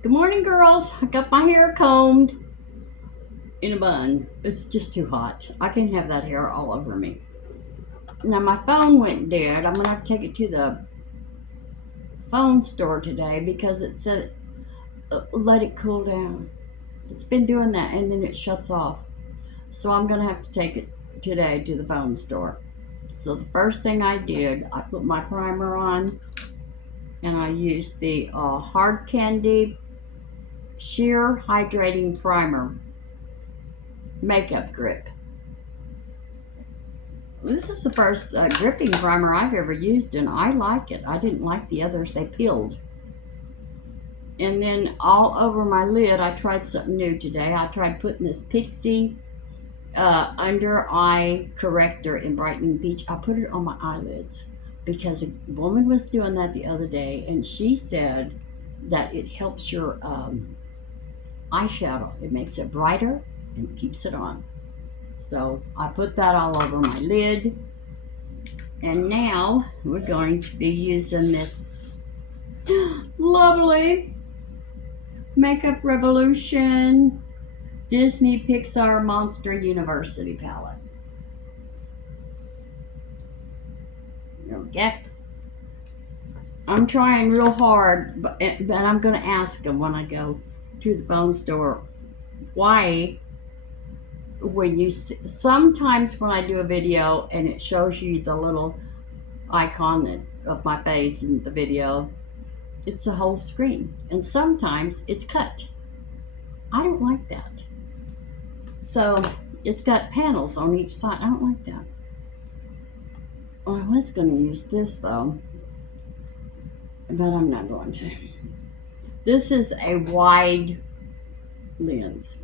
Good morning, girls. I got my hair combed in a bun. It's just too hot. I can't have that hair all over me. Now, my phone went dead. I'm going to have to take it to the phone store today because it said let it cool down. It's been doing that and then it shuts off. So I'm going to have to take it today to the phone store. So the first thing I did, I put my primer on and I used the Hard Candy Sheer Hydrating Primer Makeup Grip. This is the first gripping primer I've ever used and I like it. I didn't like the others, they peeled. And then all over my lid, I tried something new today. I tried putting this Pixi under eye corrector in Brightening Peach. I put it on my eyelids because a woman was doing that the other day and she said that it helps your eyeshadow. It makes it brighter and keeps it on. So I put that all over my lid. And now we're going to be using this lovely Makeup Revolution Disney Pixar Monster University palette. Okay. I'm trying real hard, but I'm going to ask them when I go to the phone store why when you sometimes when I do a video and it shows you the little icon of my face in the video, it's a whole screen, and sometimes it's cut. I don't like that. So it's got panels on each side. I don't like that. Well, I was going to use this though, but I'm not going to. This is a wide lens.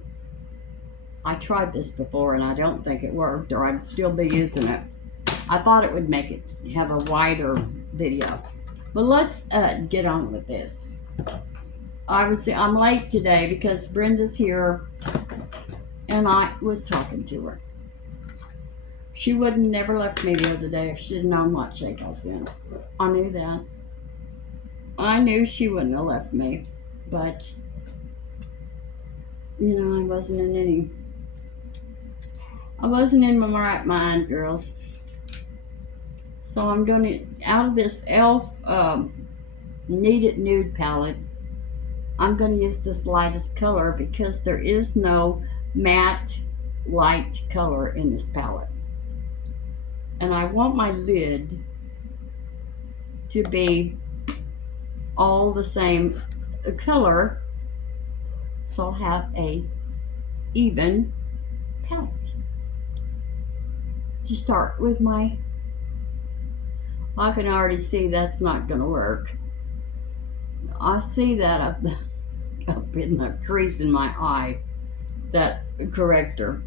I tried this before and I don't think it worked, or I'd still be using it. I thought it would make it have a wider video. But let's get on with this. I'm late today because Brenda's here and I was talking to her. She would have never left me the other day if she'd known what shape I was in. I knew that. I knew she wouldn't have left me, but you know, I wasn't in my right mind, girls. So I'm going to, out of this e.l.f. Need It Nude palette, I'm going to use this lightest color because there is no matte light color in this palette. And I want my lid to be all the same color, so I'll have a even palette. To start with I can already see that's not going to work. I see that up in the crease in my eye, that corrector.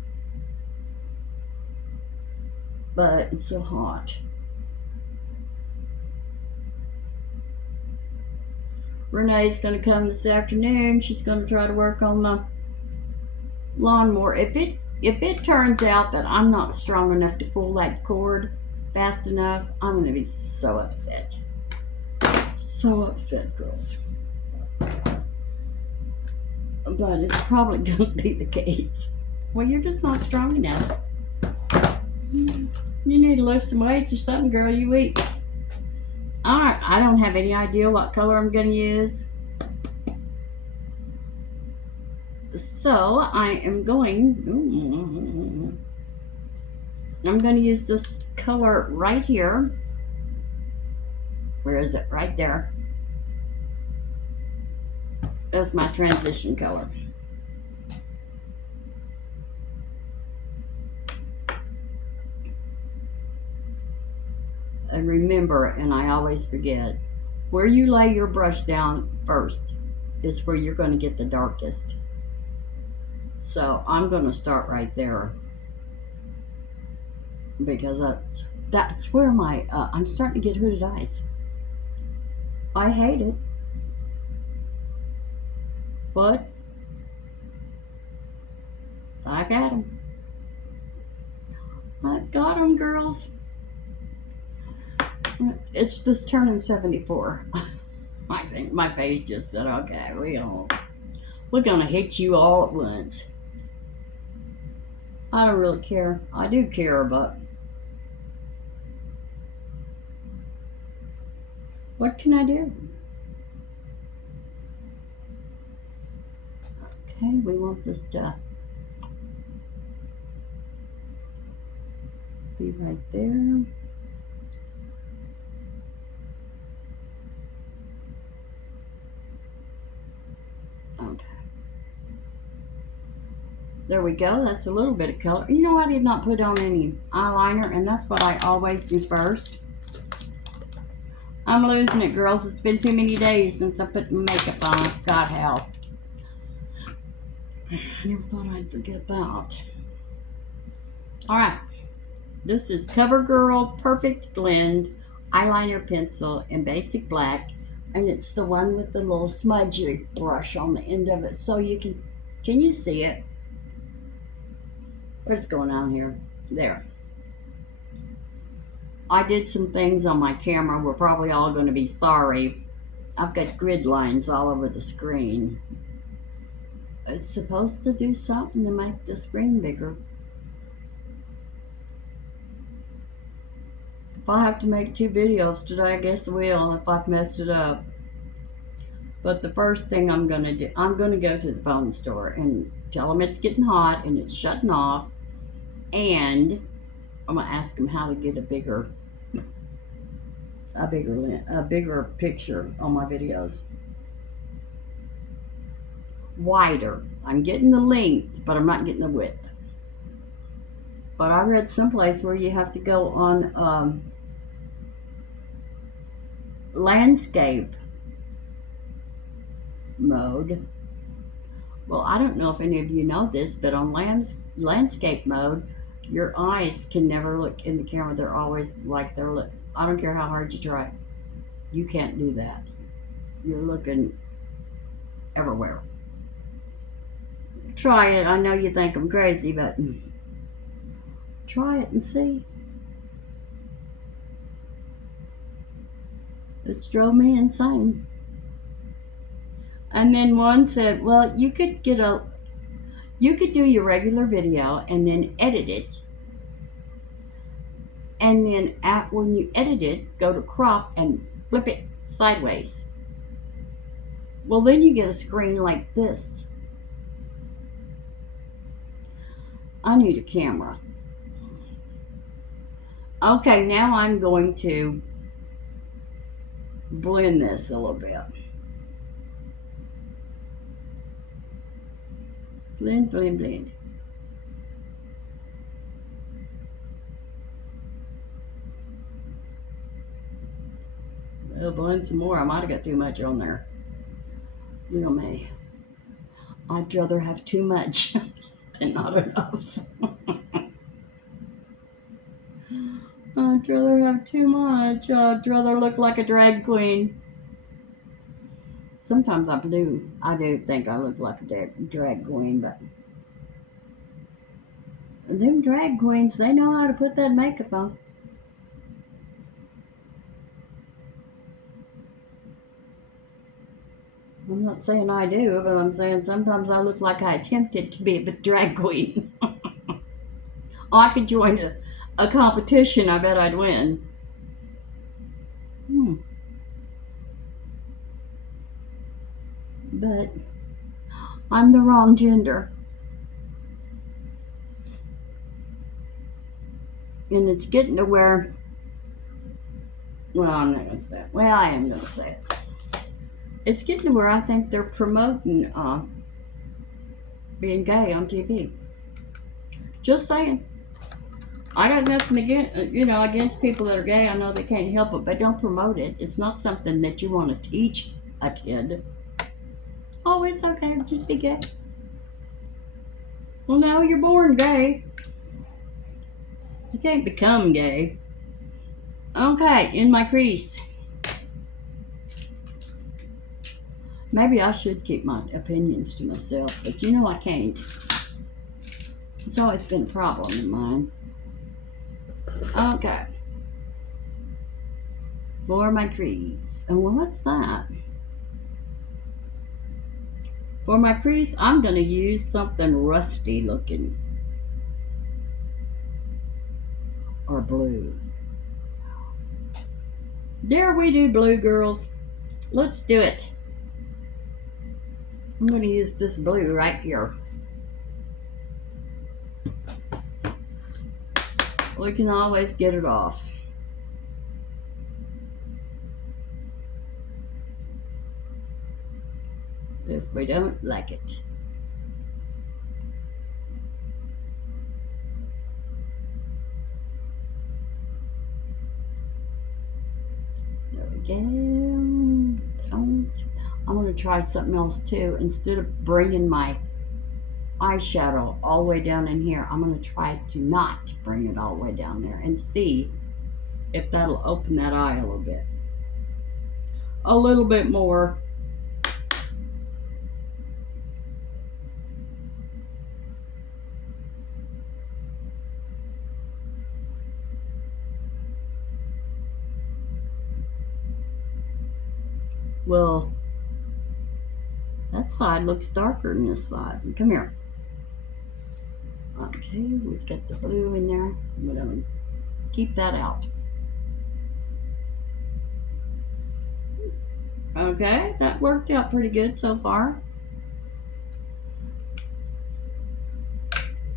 But it's so hot. Renee's going to come this afternoon. She's going to try to work on the lawnmower. If it turns out that I'm not strong enough to pull that cord fast enough, I'm going to be so upset. So upset, girls. But it's probably going to be the case. Well, you're just not strong enough. You need to lift some weights or something, girl. You weak. Alright, I don't have any idea what color I'm going to use. So I am going to use this color right here. Where is it? Right there. That's my transition color. And remember, and I always forget, where you lay your brush down first is where you're going to get the darkest. So I'm going to start right there because that's where I'm starting to get hooded eyes. I hate it, but I got them. I got them, girls. It's this turning 74. I think my face just said, okay, we're gonna hit you all at once. I don't really care. I do care, but what can I do? Okay, we want this to be right there. Okay. There we go. That's a little bit of color. You know, I did not put on any eyeliner, and that's what I always do first. I'm losing it, girls. It's been too many days since I put makeup on. I forgot how. I never thought I'd forget that. Alright. This is Covergirl Perfect Blend eyeliner pencil in basic black. And it's the one with the little smudgy brush on the end of it. So you can you see it? What's going on here? There. I did some things on my camera. We're probably all going to be sorry. I've got grid lines all over the screen. It's supposed to do something to make the screen bigger. If I have to make 2 videos today, I guess I will if I've messed it up. But the first thing I'm going to do, I'm going to go to the phone store and tell them it's getting hot and it's shutting off. And I'm going to ask them how to get a bigger picture on my videos. Wider. I'm getting the length, but I'm not getting the width. But I read someplace where you have to go on landscape mode. Well, I don't know if any of you know this, but on landscape mode, your eyes can never look in the camera. They're always like they're I don't care how hard you try. You can't do that. You're looking everywhere. Try it. I know you think I'm crazy, but try it and see. It's drove me insane. And then one said, well, you could do your regular video and then edit it. And then when you edit it, go to crop and flip it sideways. Well, then you get a screen like this. I need a camera. Okay, now I'm going to blend this a little bit. Blend, blend, blend. I'll blend some more. I might have got too much on there. You know me. I'd rather have too much than not enough. I'd rather have too much. I'd rather look like a drag queen. Sometimes I do think I look like a drag queen, but them drag queens, they know how to put that makeup on. I'm not saying I do, but I'm saying sometimes I look like I attempted to be a drag queen. I could join a competition. I bet I'd win. But I'm the wrong gender. And it's getting to where, well, I'm not going to say it. Well, I am going to say it. It's getting to where I think they're promoting being gay on TV. Just saying. I got nothing against people that are gay. I know they can't help it, but don't promote it. It's not something that you want to teach a kid. Oh, it's okay. Just be gay. Well, no, you're born gay. You can't become gay. Okay, in my crease. Maybe I should keep my opinions to myself, but you know I can't. It's always been a problem of mine. Okay. For my crease. Oh, well, what's that? For my crease, I'm going to use something rusty looking. Or blue. Dare we do blue, girls? Let's do it. I'm going to use this blue right here. We can always get it off. If we don't like it. There we go. I'm going to try something else too. Instead of bringing my eyeshadow all the way down in here, I'm going to try to not bring it all the way down there and see if that'll open that eye a little bit. A little bit more. Well, that side looks darker than this side. Come here. Okay, we've got the blue in there. I'm going to keep that out. Okay, that worked out pretty good so far.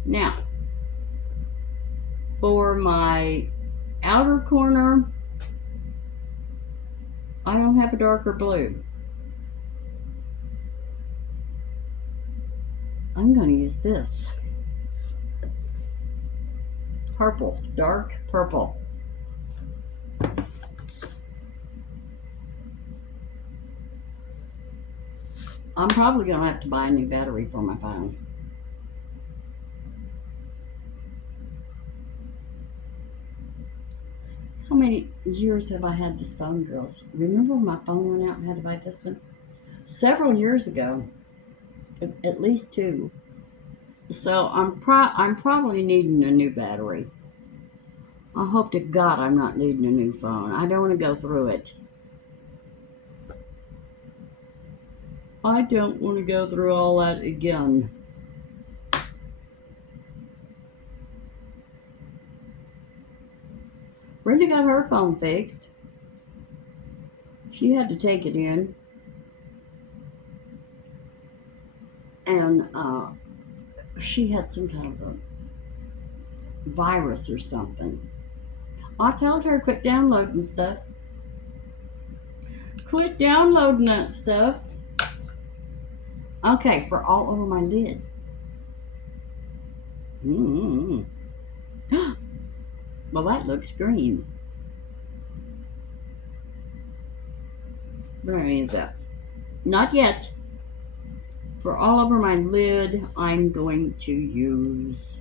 Now, for my outer corner, I don't have a darker blue. I'm going to use this. Purple, dark purple. I'm probably going to have to buy a new battery for my phone. How many years have I had this phone, girls? Remember when my phone went out and had to buy this one? Several years ago. At least 2. So I'm probably needing a new battery. I hope to God I'm not needing a new phone. I don't want to go through it. I don't want to go through all that again. Brenda got her phone fixed. She had to take it in. And she had some kind of a virus or something. I told her, quit downloading stuff. Quit downloading that stuff. Okay, for all over my lid. Well, that looks green. Where is that? Not yet. For all over my lid, I'm going to use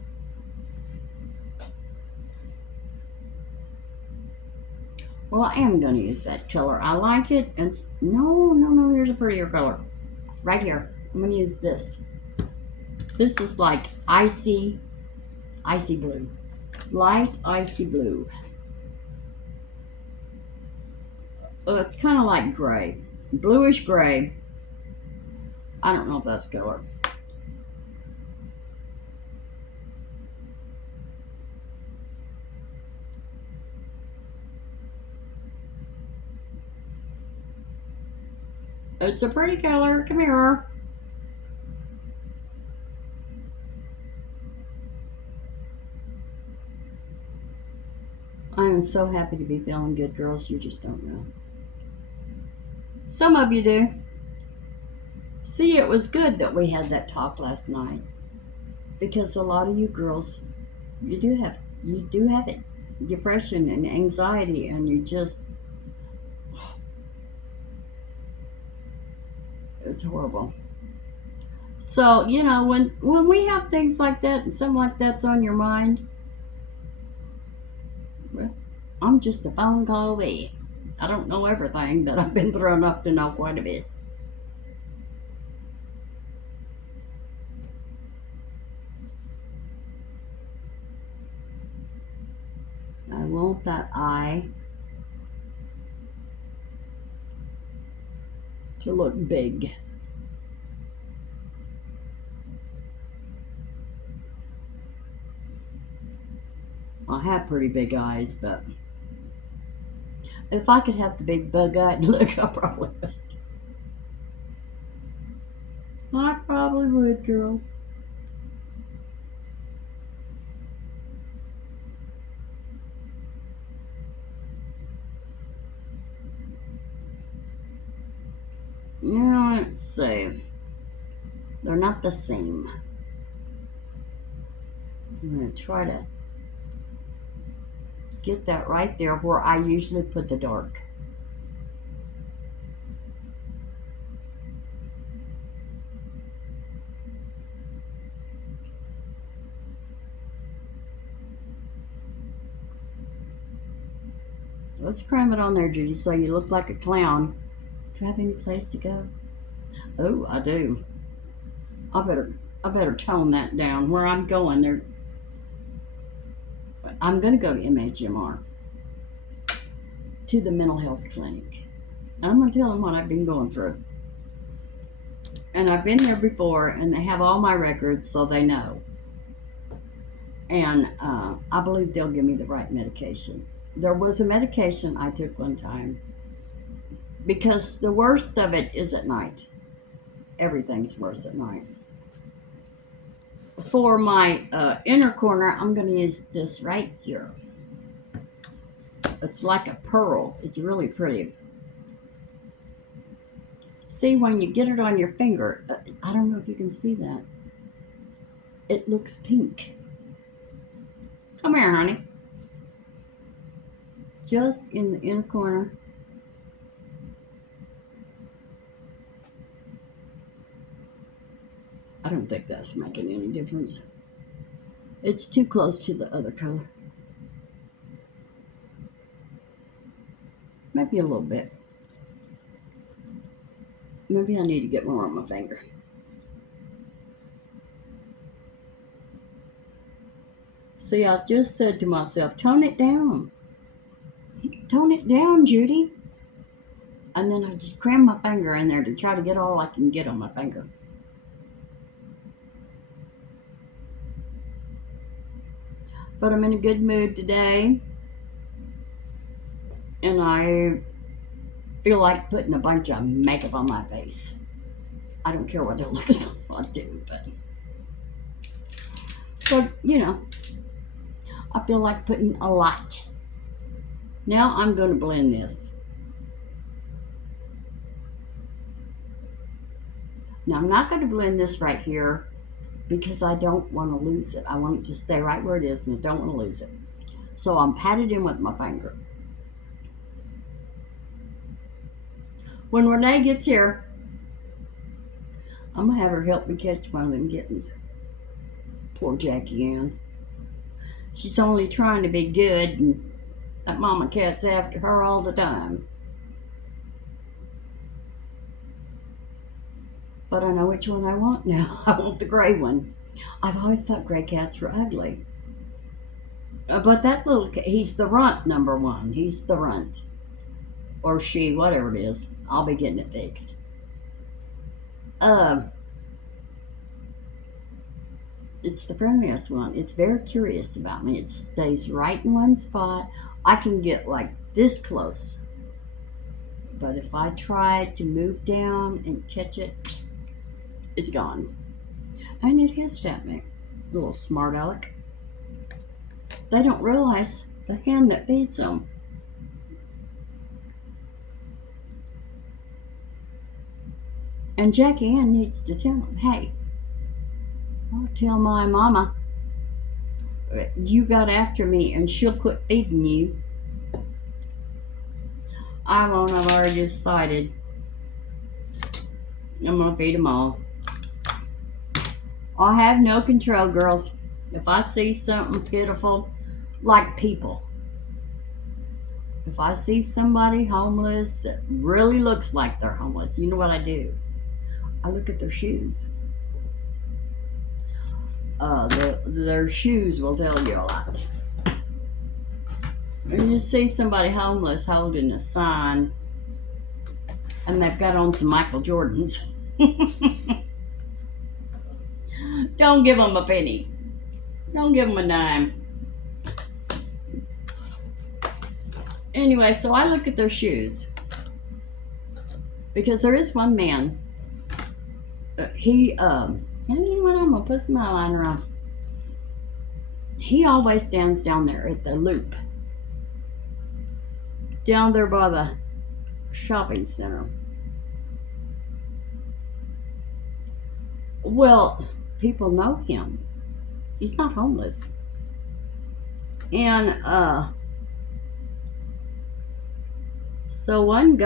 well, I am going to use that color. I like it. And no, here's a prettier color. Right here. I'm going to use this. This is like icy blue. Light icy blue. Well, it's kind of like gray. Bluish gray. I don't know if that's color. It's a pretty color. Come here. I am so happy to be feeling good, girls. You just don't know. Some of you do. See, it was good that we had that talk last night, because a lot of you girls, you do have it, depression and anxiety, and you just, it's horrible. So, you know, when we have things like that and something like that's on your mind, well, I'm just a phone call away. I don't know everything, but I've been through enough to know quite a bit. I want that eye to look big. I have pretty big eyes, but if I could have the big bug-eyed look, I probably would. I probably would, girls. Now, let's see. They're not the same. I'm going to try to get that right there where I usually put the dark. Let's cram it on there, Judy, so you look like a clown. Do you have any place to go? Oh, I do. I better tone that down. Where I'm going, I'm going to go to MHMR, to the mental health clinic. I'm going to tell them what I've been going through. And I've been there before, and they have all my records, so they know. And I believe they'll give me the right medication. There was a medication I took one time, because the worst of it is at night. Everything's worse at night. For my inner corner, I'm going to use this right here. It's like a pearl. It's really pretty. See, when you get it on your finger, I don't know if you can see that. It looks pink. Come here, honey. Just in the inner corner. I don't think that's making any difference. It's too close to the other color. Maybe a little bit. Maybe I need to get more on my finger. See, I just said to myself, tone it down. Tone it down, Judy. And then I just cram my finger in there to try to get all I can get on my finger. But I'm in a good mood today. And I feel like putting a bunch of makeup on my face. I don't care what it looks like I do, but you know, I feel like putting a lot. Now I'm going to blend this. Now I'm not going to blend this right here because I don't want to lose it. I want it to stay right where it is and I don't want to lose it. So I'm patting it in with my finger. When Renee gets here, I'm going to have her help me catch one of them kittens. Poor Jackie Ann. She's only trying to be good, and that mama cat's after her all the time. But I know which one I want now. I want the gray one. I've always thought gray cats were ugly. But that little cat, he's the runt, number one. He's the runt. Or she, whatever it is. I'll be getting it fixed. It's the friendliest one. It's very curious about me. It stays right in one spot. I can get like this close. But if I try to move down and catch it, it's gone. And it hissed at me. Little smart aleck. They don't realize the hand that feeds them. And Jackie Ann needs to tell him, hey, I'll tell my mama you got after me and she'll quit feeding you. I won't. I've already decided. I'm going to feed them all. I have no control, girls. If I see something pitiful, like people. If I see somebody homeless that really looks like they're homeless, you know what I do? I look at their shoes. Their shoes will tell you a lot. When you see somebody homeless holding a sign and they've got on some Michael Jordans, don't give them a penny. Don't give them a dime. Anyway, so I look at their shoes because there is one man. You know what? I'm gonna put some eyeliner on. He always stands down there at the loop, down there by the shopping center. Well, people know him. He's not homeless. And so one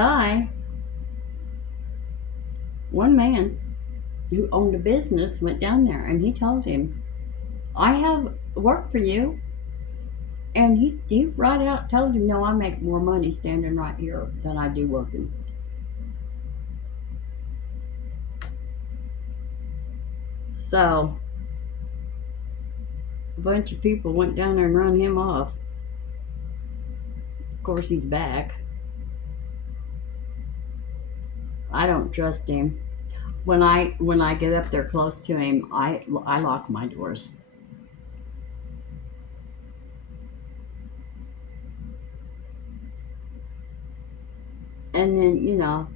man who owned a business went down there and he told him, I have work for you. And he right out told him, no, I make more money standing right here than I do working. So a bunch of people went down there and run him off. Of course, he's back. I don't trust him. When I get up there close to him, I lock my doors. And then,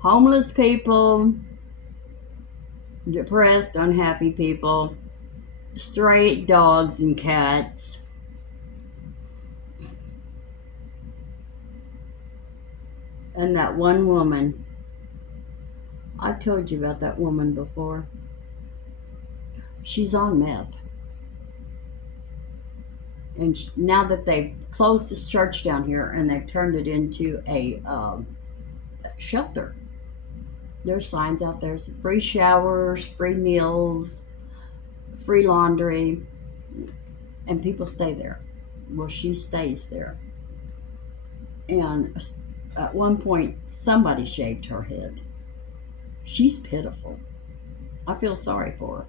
homeless people, depressed, unhappy people, stray dogs and cats. And that one woman. I've told you about that woman before. She's on meth. And now that they've closed this church down here and they've turned it into a shelter, there's signs out there: free showers, free meals, free laundry, and people stay there. Well, she stays there. And at one point, somebody shaved her head. She's pitiful. I feel sorry for her.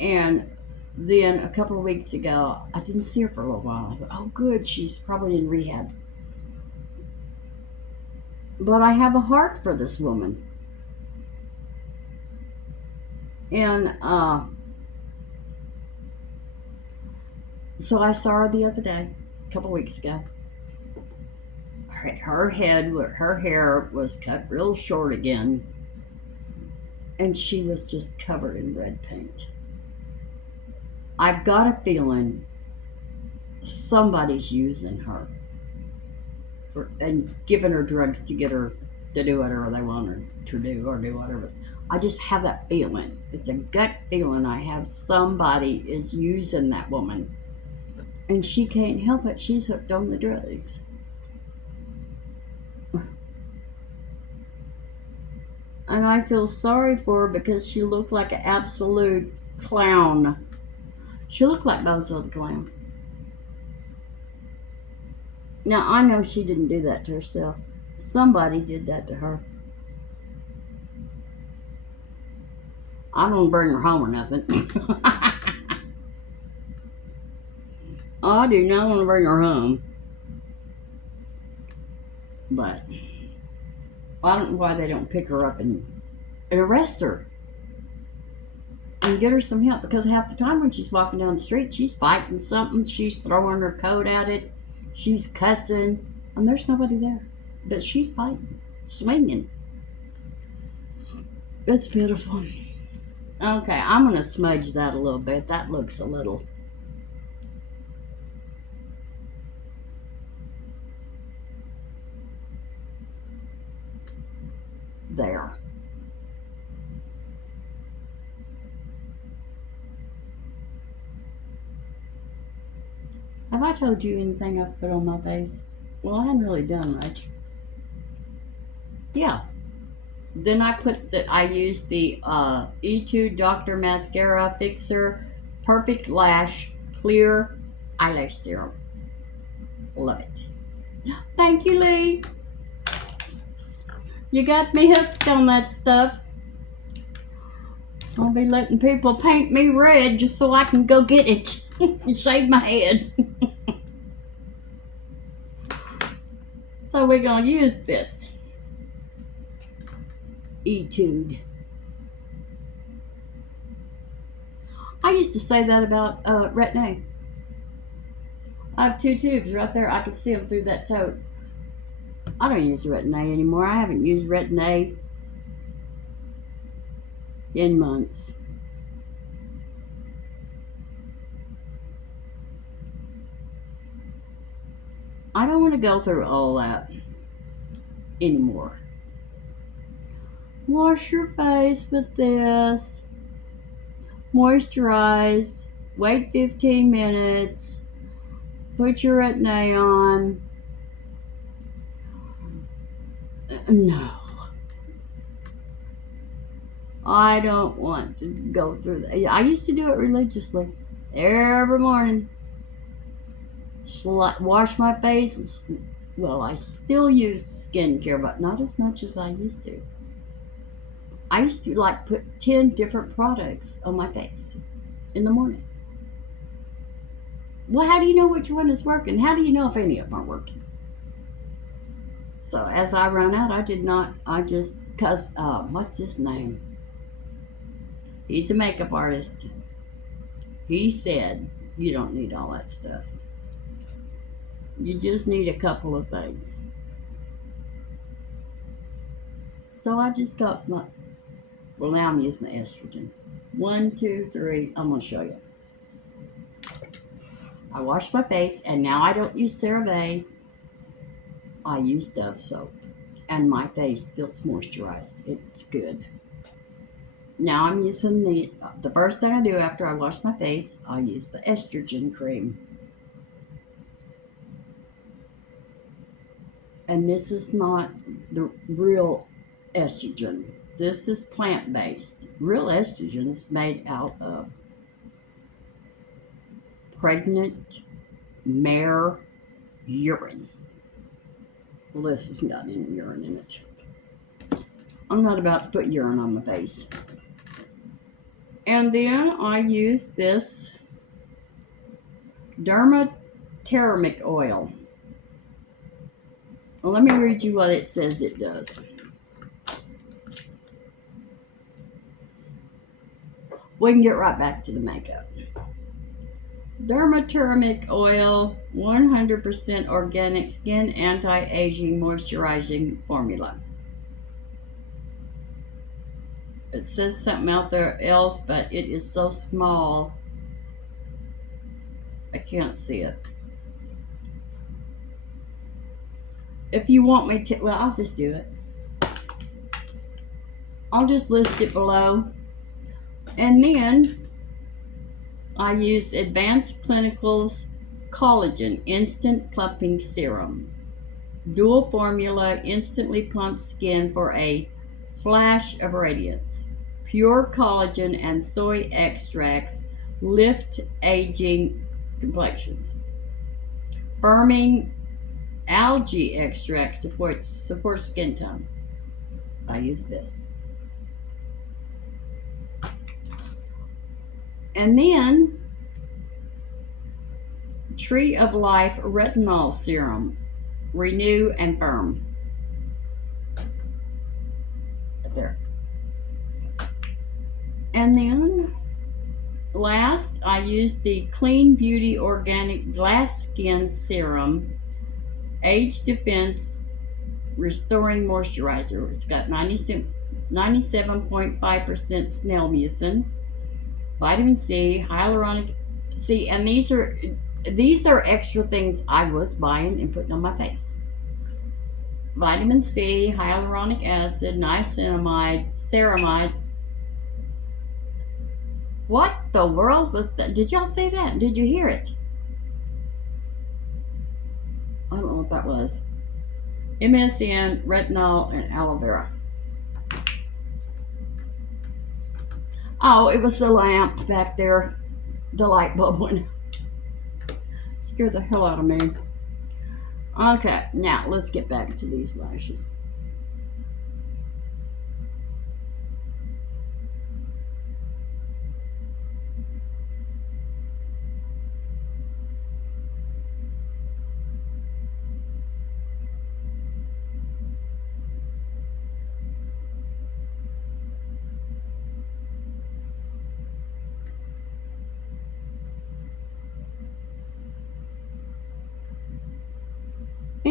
And then a couple of weeks ago, I didn't see her for a little while. I thought, oh, good, she's probably in rehab. But I have a heart for this woman. And so I saw her the other day, a couple of weeks ago. Her hair was cut real short again. And she was just covered in red paint. I've got a feeling somebody's using her and giving her drugs to get her to do whatever they want her to do or do whatever. I just have that feeling. It's a gut feeling I have. Somebody is using that woman. And she can't help it. She's hooked on the drugs. And I feel sorry for her because she looked like an absolute clown. She looked like Bozo the Clown. Now, I know she didn't do that to herself. Somebody did that to her. I don't bring her home or nothing. I do not want to bring her home. But I don't know why they don't pick her up and arrest her and get her some help, because half the time when she's walking down the street, she's fighting something, she's throwing her coat at it, she's cussing, and there's nobody there. But she's fighting, swinging. It's beautiful. Okay, I'm going to smudge that a little bit. That looks a little... there. Have I told you anything I've put on my face? Well, I hadn't really done much. Yeah. Then I used the Etude Dr. Mascara Pixar Perfect Lash Clear Eyelash Serum. Love it. Thank you, Lee. You got me hooked on that stuff. I'll be letting people paint me red just so I can go get it and shave my head. So we're going to use this Etude. I used to say that about Retinol. I have 2 tubes right there. I can see them through that tote. I don't use Retin-A anymore. I haven't used Retin-A in months. I don't want to go through all that anymore. Wash your face with this. Moisturize. Wait 15 minutes. Put your Retin-A on. No. I don't want to go through that. I used to do it religiously. Every morning. Wash my face. Well, I still use skincare, but not as much as I used to. I used to like put 10 different products on my face in the morning. Well, how do you know which one is working? How do you know if any of them are working? So as I run out, because what's his name? He's a makeup artist. He said, you don't need all that stuff. You just need a couple of things. So I just got my, well, now I'm using the estrogen. 1, 2, 3, I'm going to show you. I wash my face, and now I don't use CeraVe. I use Dove soap, and my face feels moisturized. It's good. Now I'm using the first thing I do after I wash my face, I use the estrogen cream. And this is not the real estrogen. This is plant-based. Real estrogen is made out of pregnant mare urine. Well, this has got any urine in it. I'm not about to put urine on my face. And then I use this Derma Turmeric Oil. Well, let me read you what it says it does. We can get right back to the makeup. Derma Turmeric Oil, 100% organic skin anti-aging moisturizing formula. It says something out there else, but it is so small I can't see it. If you want me to, well, I'll just do it. I'll just list it below. And then I use Advanced Clinical's Collagen Instant Plumping Serum. Dual formula instantly plumps skin for a flash of radiance. Pure collagen and soy extracts lift aging complexions. Firming algae extract supports skin tone. I use this. And then Tree of Life Retinol Serum. Renew and firm. Right there. And then last, I used the Clean Beauty Organic Glass Skin Serum Age Defense Restoring Moisturizer. It's got 97.5% snail mucin, vitamin C, hyaluronic. See, and these are extra things I was buying and putting on my face. Vitamin C, hyaluronic acid, niacinamide, ceramide. What the world was that? Did y'all say that? Did you hear it? I don't know what that was. MSM, retinol, and aloe vera. Oh, it was the lamp back there. The light bulb one. Scared the hell out of me. Okay, now let's get back to these lashes.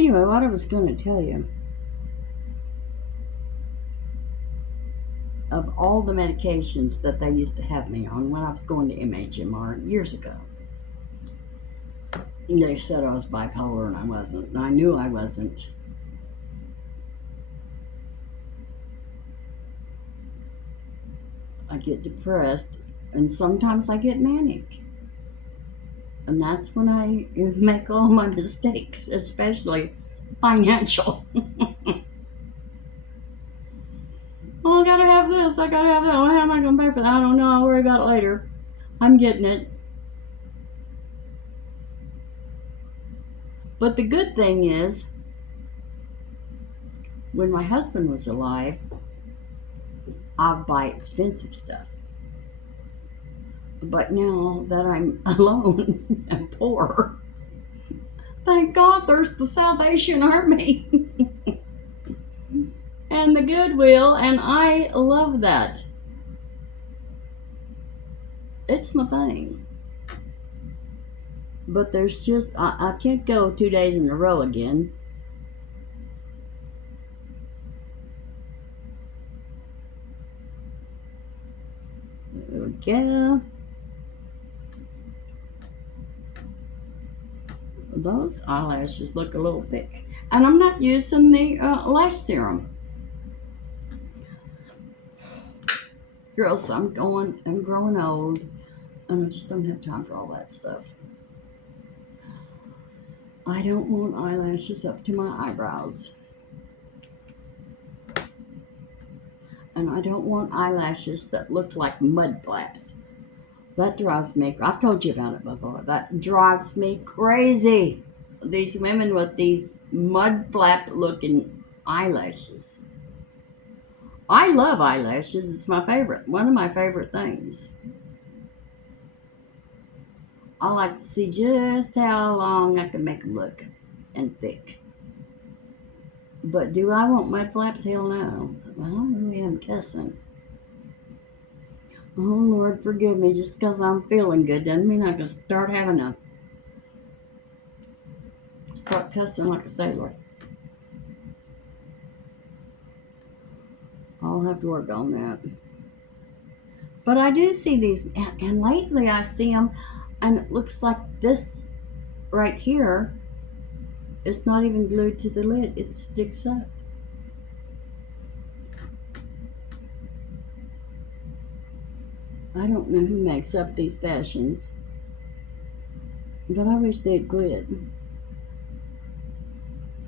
Anyway, what I was going to tell you, of all the medications that they used to have me on when I was going to MHMR years ago, they said I was bipolar and I wasn't. And I knew I wasn't. I get depressed and sometimes I get manic. And that's when I make all my mistakes, especially financial. Oh, I gotta have this, I gotta have that. Well, how am I gonna pay for that? I don't know, I'll worry about it later. I'm getting it. But the good thing is, when my husband was alive, I'd buy expensive stuff. But now that I'm alone and poor, thank God there's the Salvation Army and the Goodwill, and I love that. It's my thing. But there's just, I can't go 2 days in a row again. There we go. Those eyelashes look a little thick. And I'm not using the lash serum. Girls, I'm growing old, and I just don't have time for all that stuff. I don't want eyelashes up to my eyebrows. And I don't want eyelashes that look like mud flaps. That drives me, I've told you about it before, that drives me crazy. These women with these mud flap looking eyelashes. I love eyelashes, it's my favorite, one of my favorite things. I like to see just how long I can make them look and thick. But do I want mud flaps? Hell no. Well, I really am cussing. Oh, Lord, forgive me. Just because I'm feeling good doesn't mean I can start cussing like a sailor. I'll have to work on that. But I do see these, and lately I see them, and it looks like this right here is not even glued to the lid. It sticks up. I don't know who makes up these fashions, but I wish they'd quit.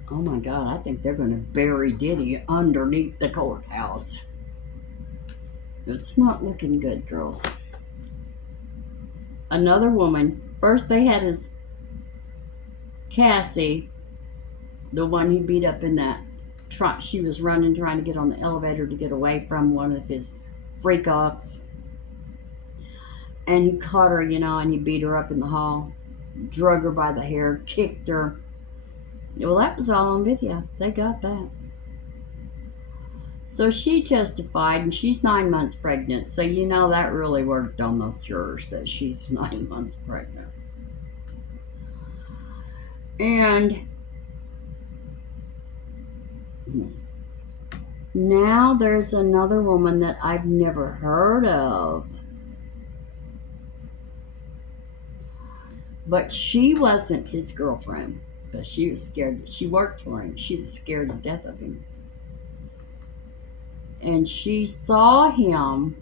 Oh my God, I think they're going to bury Diddy underneath the courthouse. It's not looking good, girls. Another woman, first they had his Cassie, the one he beat up in that truck. She was running, trying to get on the elevator to get away from one of his freak-offs. And he caught her, and he beat her up in the hall, drug her by the hair, kicked her. Well, that was all on video. They got that. So she testified, and she's 9 months pregnant. So that really worked on those jurors that she's 9 months pregnant. And now there's another woman that I've never heard of. But she wasn't his girlfriend, but she was scared. She worked for him. She was scared to death of him. And she saw him.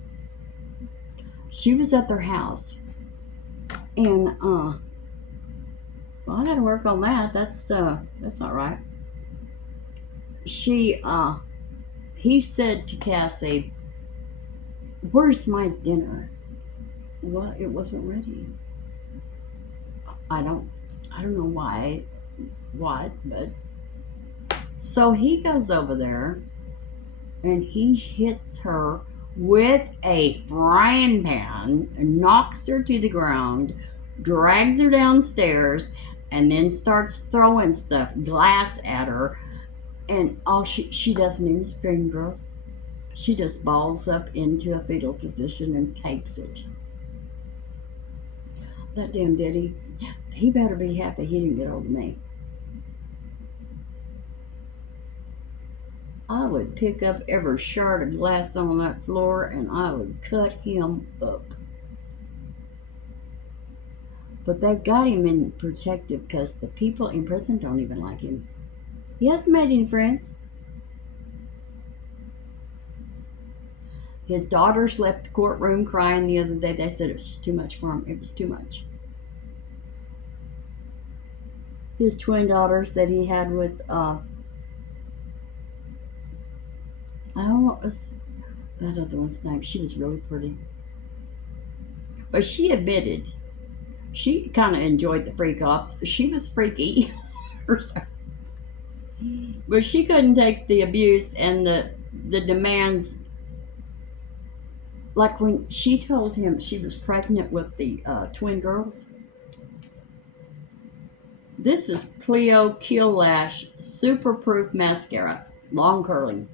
She was at their house. And, well, I gotta work on that. That's not right. He said to Cassie, "Where's my dinner?" Well, it wasn't ready. I don't know why, but so he goes over there and he hits her with a frying pan and knocks her to the ground, drags her downstairs, and then starts throwing glass at her. And she doesn't even scream, girls. She just balls up into a fetal position and takes it. That damn Diddy, he better be happy he didn't get hold of me. I would pick up every shard of glass on that floor and I would cut him up. But they've got him in protective because the people in prison don't even like him. He hasn't made any friends. His daughters left the courtroom crying the other day. They said it was just too much for him. It was too much. His twin daughters that he had with, I don't know what was that other one's name. She was really pretty. But she admitted she kind of enjoyed the freak offs. She was freaky. But she couldn't take the abuse and the demands. Like when she told him she was pregnant with the twin girls. This is Clio Kill Lash Super Proof Mascara, long curling.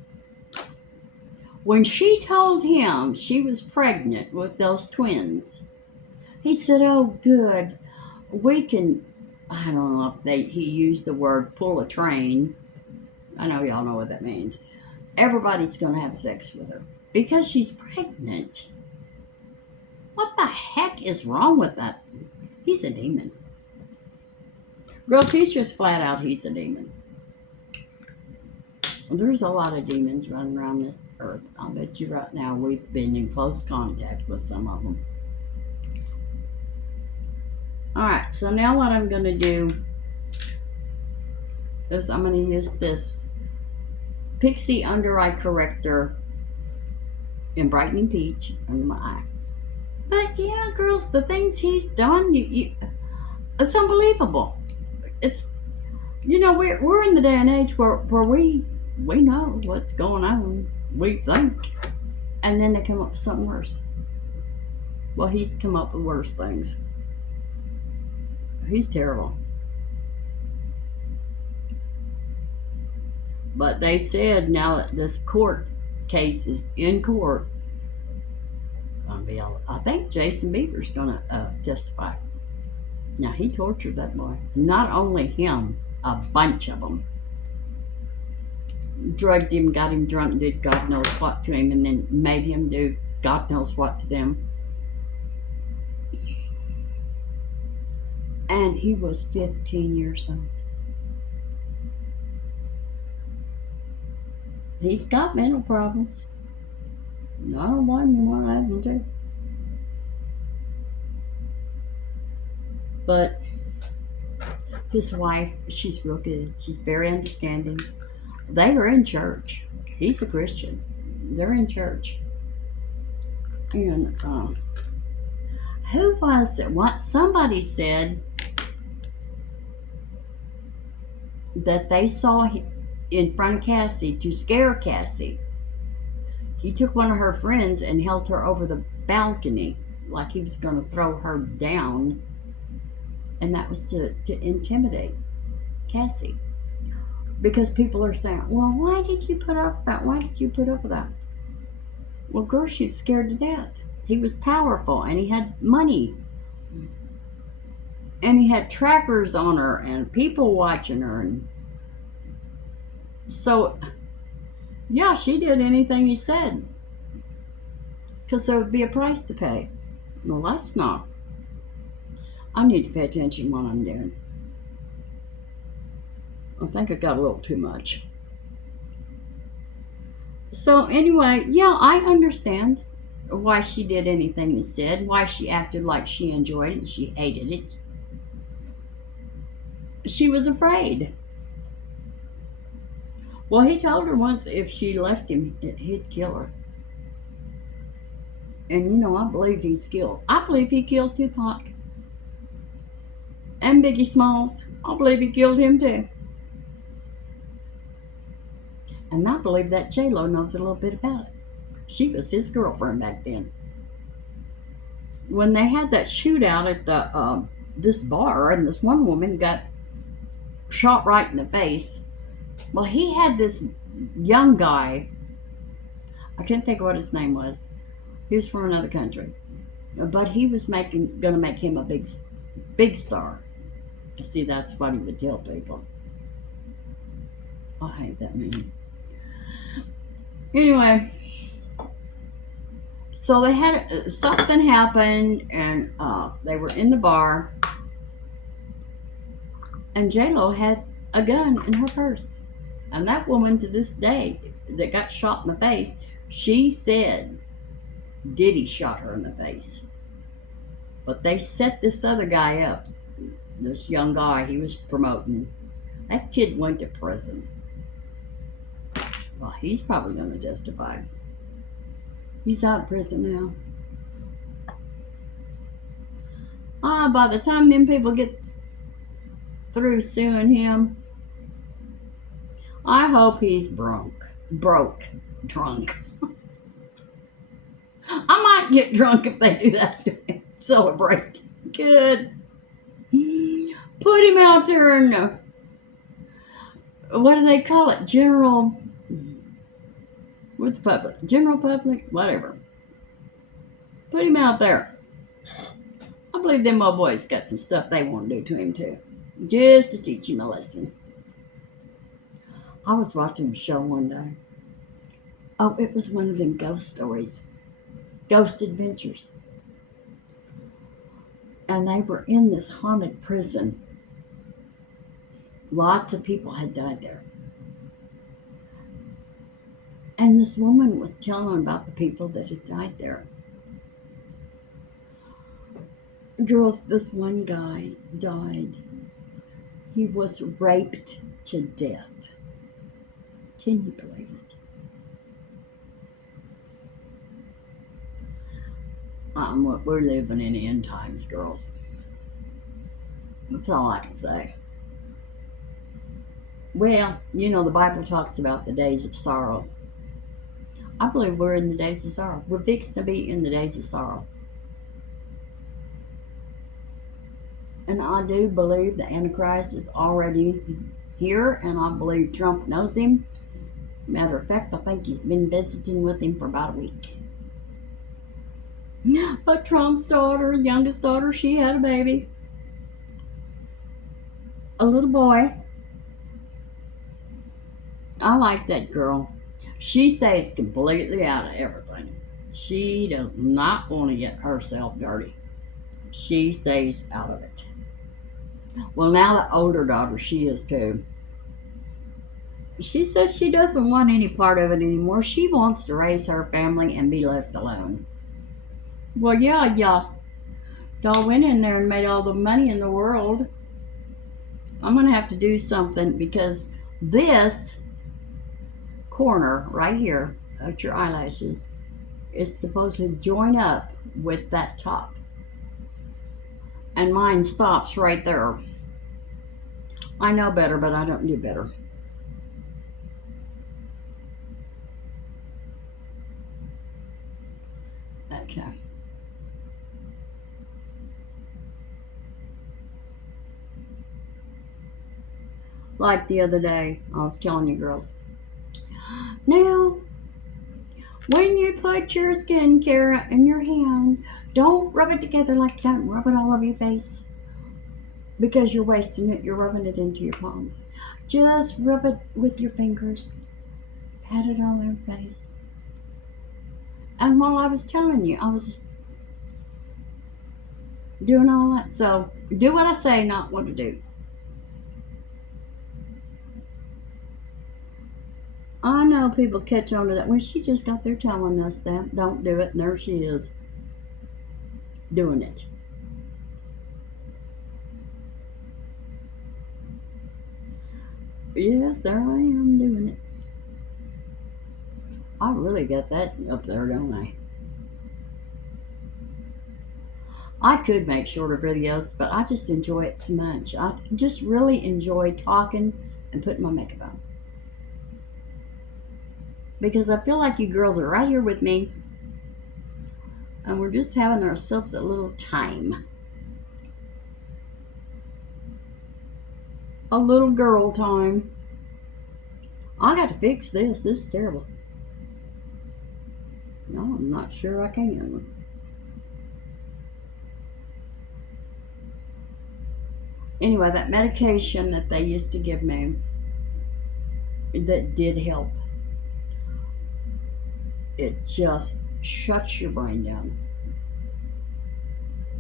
When she told him she was pregnant with those twins, he said, "Oh, good. We can," I don't know if he used the word pull a train. I know y'all know what that means. Everybody's going to have sex with her because she's pregnant. What the heck is wrong with that? He's a demon. Girls, he's just flat out, he's a demon. There's a lot of demons running around this earth. I'll bet you right now we've been in close contact with some of them. Alright, so now what I'm going to do is I'm going to use this Pixi Under Eye Corrector in Brightening Peach under my eye. But yeah, girls, the things he's done, it's unbelievable. It's, we're in the day and age where we know what's going on, we think, and then they come up with something worse. Well, he's come up with worse things. He's terrible. But they said now that this court case is in court, I think Jason Bieber's going to testify. Now, he tortured that boy. Not only him, a bunch of them. Drugged him, got him drunk, did God knows what to him, and then made him do God knows what to them. And he was 15 years old. He's got mental problems. I don't blame him one of them too. But his wife, she's real good. She's very understanding. They are in church. He's a Christian. They're in church. And who was it? What somebody said that they saw him in front of Cassie to scare Cassie. He took one of her friends and held her over the balcony like he was going to throw her down. And that was to intimidate Cassie. Because people are saying, well, why did you put up with that? Why did you put up with that? Well, girl, she was scared to death. He was powerful and he had money. And he had trackers on her and people watching her. And so, yeah, she did anything he said. Because there would be a price to pay. Well, that's not. I need to pay attention to what I'm doing. I think I got a little too much. So anyway, yeah, I understand why she did anything he said, why she acted like she enjoyed it and she hated it. She was afraid. Well, he told her once if she left him, he'd kill her. And I believe he's killed. I believe he killed Tupac. And Biggie Smalls. I believe he killed him too. And I believe that J-Lo knows a little bit about it. She was his girlfriend back then. When they had that shootout at the this bar, and this one woman got shot right in the face. Well, he had this young guy. I can't think of what his name was. He was from another country, but he was going to make him a big star. See, that's what he would tell people. I hate that man. Anyway, so they had something happened, and they were in the bar, and J-Lo had a gun in her purse. And that woman to this day that got shot in the face, she said Diddy shot her in the face. But they set this other guy up, this young guy he was promoting. That kid went to prison. Well, he's probably going to testify. He's out of prison now. By the time them people get through suing him, I hope he's drunk. I might get drunk if they do that to him. Celebrate. Good. Put him out there in, what do they call it? With the public. General public? Whatever. Put him out there. I believe them old boys got some stuff they want to do to him too. Just to teach him a lesson. I was watching a show one day. Oh, it was one of them ghost stories. Ghost adventures. And they were in this haunted prison. Lots of people had died there. And this woman was telling about the people that had died there. Girls, this one guy died. He was raped to death. Can you believe it? We're living in end times, girls. That's all I can say. Well, you know, the Bible talks about the days of sorrow. I believe we're in the days of sorrow. We're fixing to be in the days of sorrow. And I do believe the Antichrist is already here, and I believe Trump knows him. Matter of fact, I think he's been visiting with him for about a week. But Trump's daughter, youngest daughter, she had a baby. A little boy. I like that girl. She stays completely out of everything. She does not want to get herself dirty. She stays out of it. Well, now the older daughter, she is too. She says she doesn't want any part of it anymore. She wants to raise her family and be left alone. Well, yeah. Y'all went in there and made all the money in the world. I'm going to have to do something because this corner right here at your eyelashes is supposed to join up with that top. And mine stops right there. I know better, but I don't do better. Okay. Like the other day, I was telling you girls. Now, when you put your skincare in your hand, don't rub it together like that and rub it all over your face. Because you're wasting it, you're rubbing it into your palms. Just rub it with your fingers. Pat it all over your face. And while I was telling you, I was just doing all that. So, do what I say, not what to do. I know people catch on to that. Well, she just got there telling us that. Don't do it. And there she is. Doing it. Yes, there I am doing it. I really got that up there, don't I? I could make shorter videos, but I just enjoy it so much. I just really enjoy talking and putting my makeup on. Because I feel like you girls are right here with me. And we're just having ourselves a little time. A little girl time. I got to fix this. This is terrible. No, I'm not sure I can. Anyway, that medication that they used to give me, that did help. it just shuts your brain down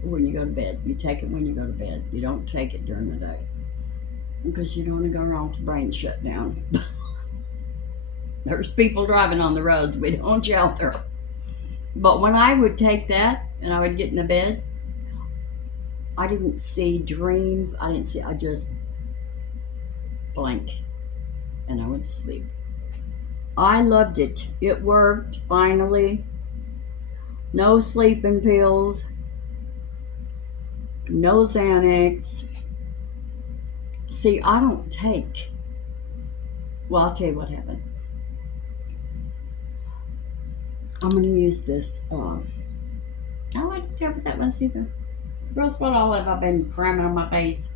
when you go to bed. You take it when you go to bed. You don't take it during the day because you don't want to go wrong with the brain shut down. There's people driving on the roads. We don't want you out there. But when I would take that and I would get in the bed, I didn't see dreams. I just blank and I went to sleep. I loved it. It worked finally. No sleeping pills. No Xanax. See, I don't take. Well, I'll tell you what happened. I'm going to use this. I didn't tell you what that was either. Girls, what all have I been cramming on my face?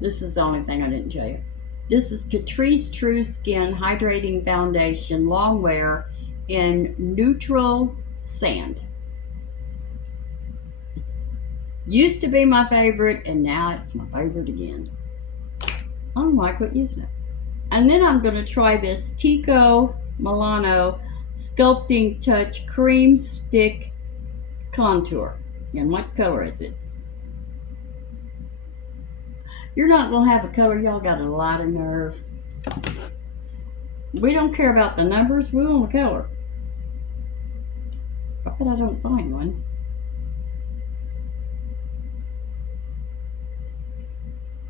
This is the only thing I didn't tell you. This is Catrice True Skin Hydrating Foundation Long Wear in Neutral Sand. It used to be my favorite, and now it's my favorite again. I don't like what using it. And then I'm going to try this Kiko Milano Sculpting Touch Cream Stick Contour. And what color is it? You're not going to have a color. Y'all got a lot of nerve. We don't care about the numbers. We want a color. I bet I don't find one.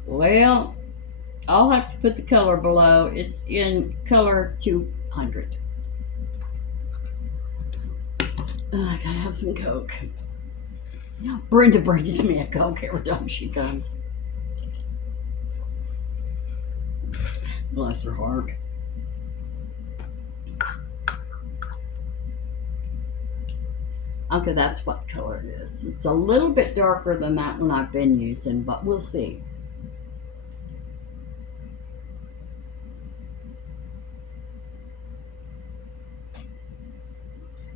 Well, I'll have to put the color below. It's in color 200. Oh, I gotta have some Coke. Brenda brings me a Coke every time she comes. Bless her heart. Okay, that's what color it is. It's a little bit darker than that one I've been using, but we'll see.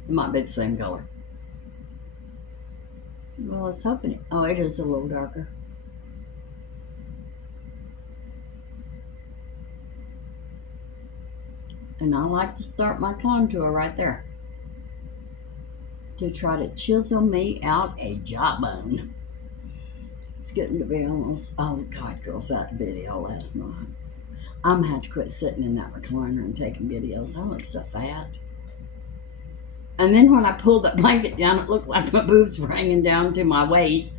It might be the same color. Well, I was hoping it. Oh, it is a little darker. And I like to start my contour right there to try to chisel me out a jawbone. It's getting to be almost, oh God, girls, that video last night. I'm gonna have to quit sitting in that recliner and taking videos. I look so fat. And then when I pulled that blanket down, it looked like my boobs were hanging down to my waist.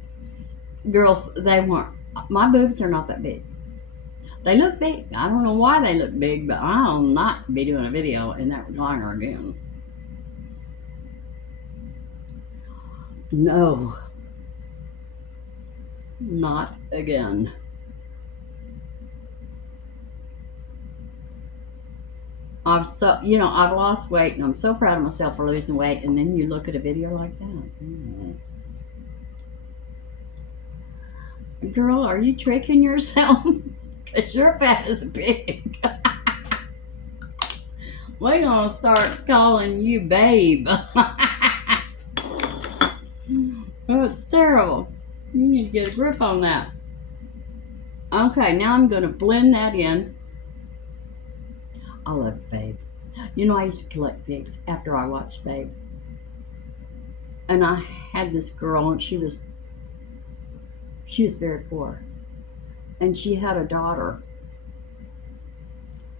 Girls, they weren't. My boobs are not that big. They look big. I don't know why they look big, but I'll not be doing a video in that recliner again. No. Not again. I've lost weight, and I'm so proud of myself for losing weight, and then you look at a video like that. Girl, are you tricking yourself? Because your fat is big. We're going to start calling you babe. Oh, it's terrible. You need to get a grip on that. Okay, now I'm going to blend that in. I love Babe. You know, I used to collect pigs after I watched Babe. And I had this girl, and she was very poor. And she had a daughter.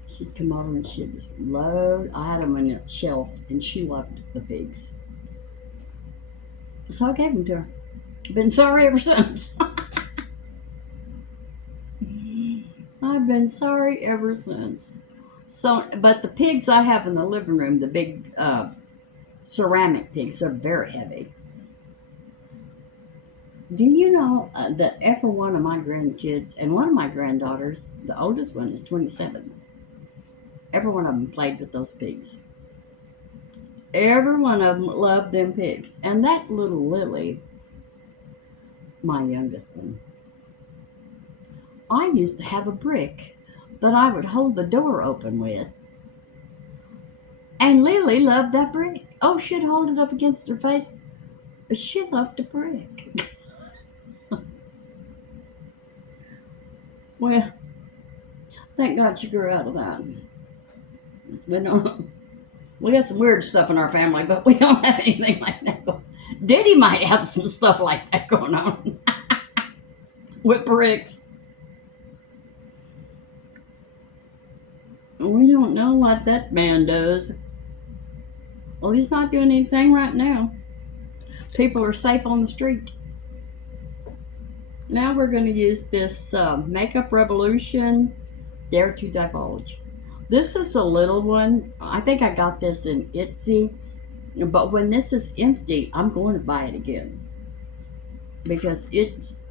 She'd come over and she'd just load. I had them on a shelf, and she loved the pigs. So I gave them to her. Been sorry ever since. I've been sorry ever since. So, but the pigs I have in the living room, the big ceramic pigs, they're very heavy. Do you know that every one of my grandkids and one of my granddaughters, the oldest one is 27, every one of them played with those pigs. Every one of them loved them pigs. And that little Lily, my youngest one, I used to have a brick that I would hold the door open with. And Lily loved that brick. Oh, she'd hold it up against her face. She loved the brick. Well, thank God she grew out of that. It's been We got some weird stuff in our family, but we don't have anything like that. Diddy might have some stuff like that going on with bricks. We don't know what that man does. Well, he's not doing anything right now. People are safe on the street. Now we're going to use this Makeup Revolution Dare to Divulge. This is a little one. I think I got this in Etsy. But when this is empty, I'm going to buy it again. Because it's...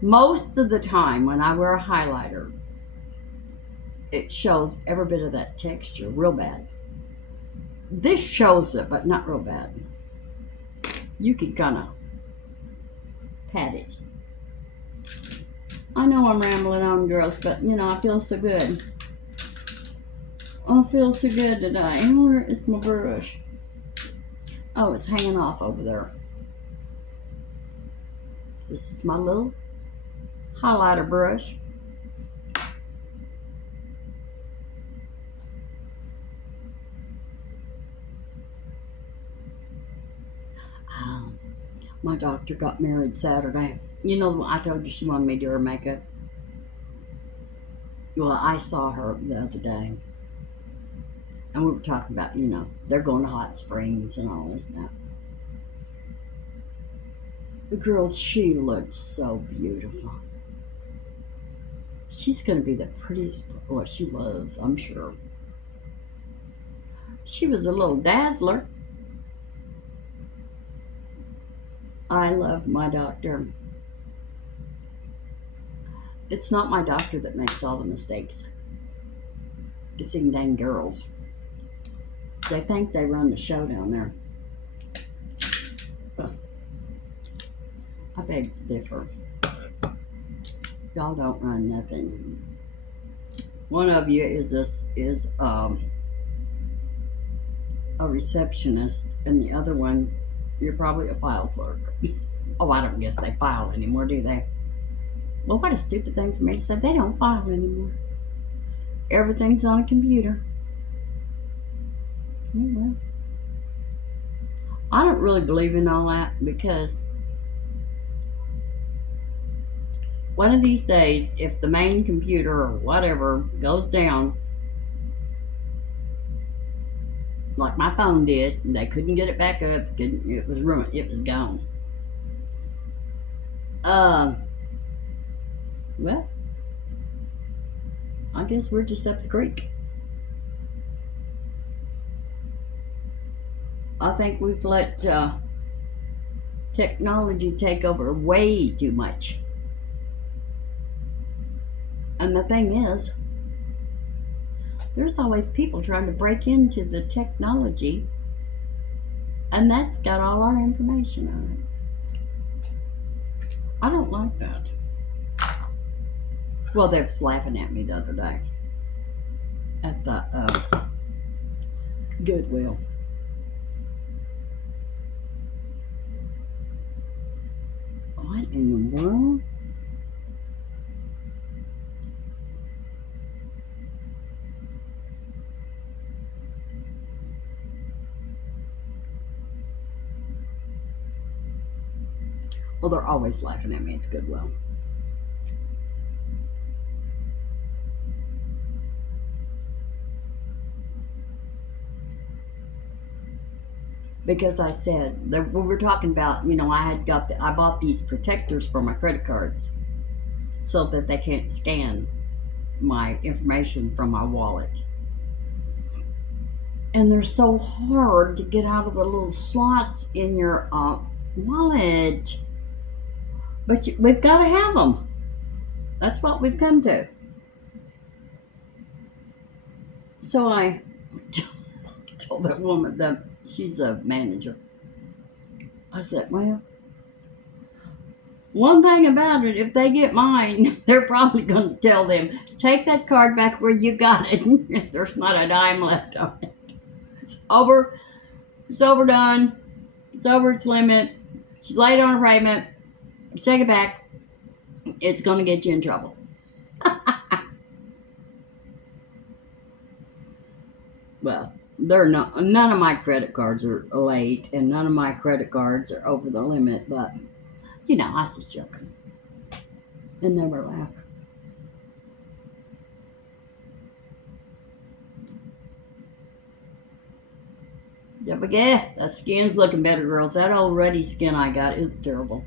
most of the time when I wear a highlighter, it shows every bit of that texture real bad. This shows it, but not real bad. You can kind of pat it. I know I'm rambling on, girls, but you know, I feel so good. I feel so good today. Where is my brush? Oh, it's hanging off over there. This is my little highlighter brush. My doctor got married Saturday. You know, I told you she wanted me to do her makeup. Well, I saw her the other day. And we were talking about, you know, they're going to hot springs and all this and that. The girl, she looked so beautiful. She's going to be the prettiest, well, she was, I'm sure. She was a little dazzler. I love my doctor. It's not my doctor that makes all the mistakes. It's them dang girls. They think they run the show down there. But I beg to differ. Y'all don't run nothing. One of you is a receptionist, and the other one, you're probably a file clerk. Oh, I don't guess they file anymore, do they? Well, what a stupid thing for me to say. They don't file anymore. Everything's on a computer. Oh, well. I don't really believe in all that because one of these days, if the main computer or whatever goes down, like my phone did, and they couldn't get it back up, it was ruined, it was gone. Well, I guess we're just up the creek. I think we've let technology take over way too much. And the thing is, there's always people trying to break into the technology, and that's got all our information on it. I don't like that. Well, they was laughing at me the other day at the Goodwill. What in the world? Well, they're always laughing at me at the Goodwill. Because I said that we were talking about, you know, I bought these protectors for my credit cards so that they can't scan my information from my wallet. And they're so hard to get out of the little slots in your wallet. But we've got to have them. That's what we've come to. So I told that woman that she's a manager. I said, well, one thing about it, if they get mine, they're probably going to tell them, take that card back where you got it. There's not a dime left on it. It's over. It's overdone. It's over its limit. She's late on her payment. Take it back. It's going to get you in trouble. Well, None of my credit cards are late, and none of my credit cards are over the limit. But I was just joking, and they were laughing. There we go. That skin's looking better, girls. That old ruddy skin I got, it's terrible.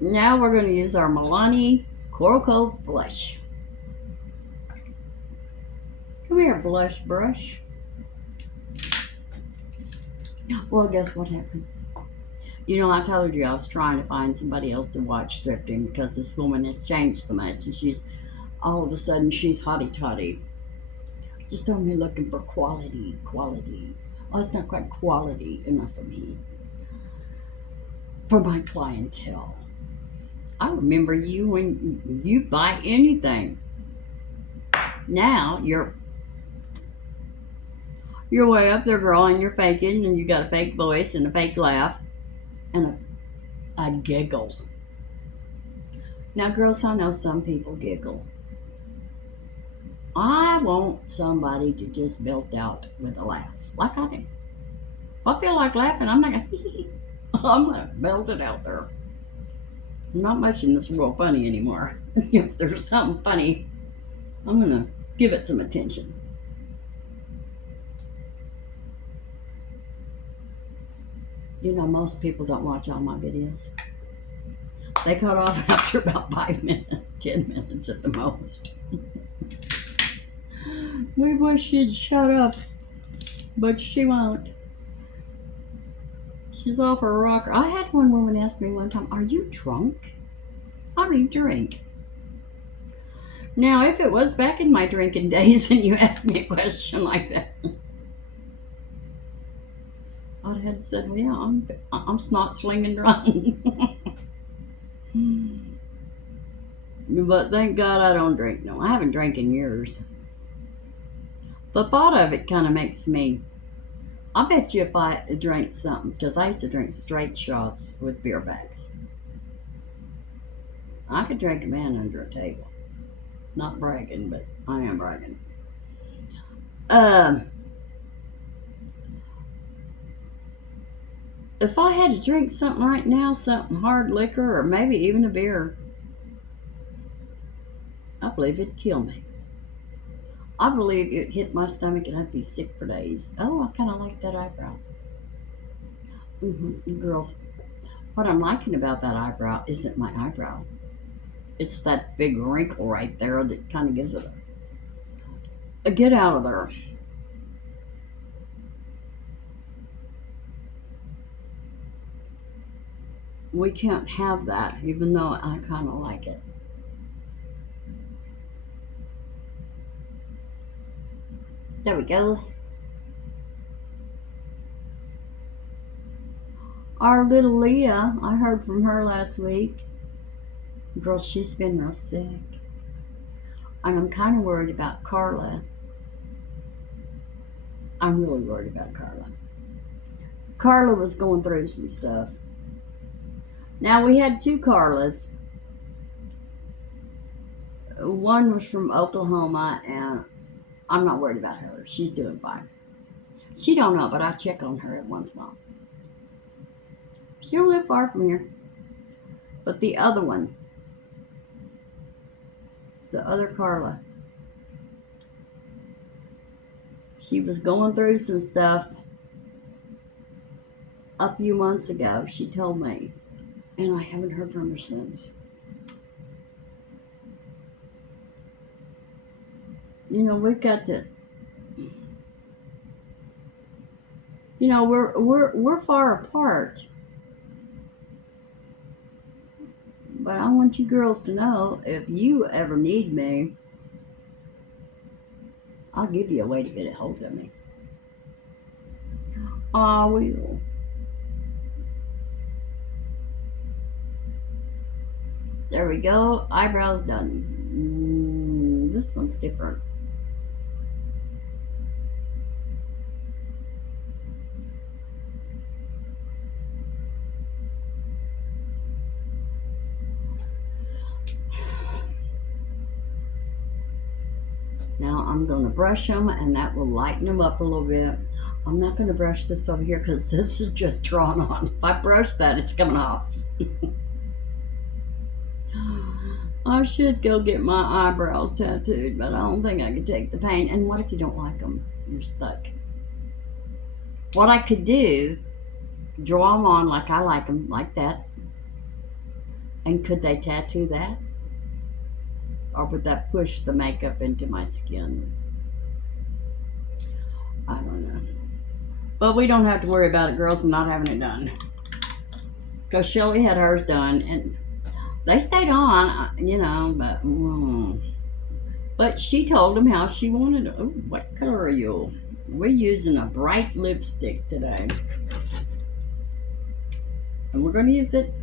Now we're going to use our Milani Coral Cove blush. Come here, blush brush. Well, guess what happened? I told you I was trying to find somebody else to watch thrifting because this woman has changed so much, and all of a sudden she's hotty-toddy. Just only looking for quality. Oh, it's not quite quality enough for me. For my clientele. I remember you when you buy anything. Now you're way up there, girl, and you're faking, and you got a fake voice and a fake laugh and a giggle. Now, girls, I know some people giggle. I want somebody to just belt out with a laugh, like I do. If I feel like laughing, I'm not gonna. I'm gonna belt it out there. There's not much in this world funny anymore. If there's something funny, I'm gonna give it some attention. Most people don't watch all my videos. They cut off after about 5 minutes, 10 minutes at the most. We wish she'd shut up, but she won't. She's off her rocker. I had one woman ask me one time, "Are you drunk?" I don't even drink. Now, if it was back in my drinking days and you asked me a question like that, I'd have said, "Well, yeah, I'm snot slinging drunk." But thank God I don't drink. No, I haven't drank in years. The thought of it kind of makes me. I bet you if I drank something, because I used to drink straight shots with beer bags, I could drink a man under a table. Not bragging, but I am bragging. If I had to drink something right now, something hard liquor, or maybe even a beer, I believe it'd kill me. I believe it hit my stomach and I'd be sick for days. Oh, I kind of like that eyebrow. Girls, what I'm liking about that eyebrow isn't my eyebrow. It's that big wrinkle right there that kind of gives it a get out of there. We can't have that, even though I kind of like it. There we go. Our little Leah, I heard from her last week. Girl, she's been real sick. And I'm kind of worried about Carla. I'm really worried about Carla. Carla was going through some stuff. Now, we had 2 Carlas. One was from Oklahoma, and I'm not worried about her. She's doing fine. She don't know, but I check on her once in a while. She don't live far from here. But the other one, the other Carla, she was going through some stuff a few months ago, she told me, and I haven't heard from her since. We've got to. We're far apart. But I want you girls to know, if you ever need me, I'll give you a way to get a hold of me. I will. There we go. Eyebrows done. This one's different. Now I'm going to brush them, and that will lighten them up a little bit. I'm not going to brush this over here because this is just drawn on. If I brush that, it's coming off. I should go get my eyebrows tattooed, but I don't think I could take the pain. And what if you don't like them? You're stuck. What I could do, draw them on like I like them, like that. And could they tattoo that? Or would that push the makeup into my skin? I don't know. But we don't have to worry about it, girls. I'm not having it done. Because Shelly had hers done, and they stayed on, you know, but she told them how she wanted it. Oh, what color are you? We're using a bright lipstick today. And we're going to use it.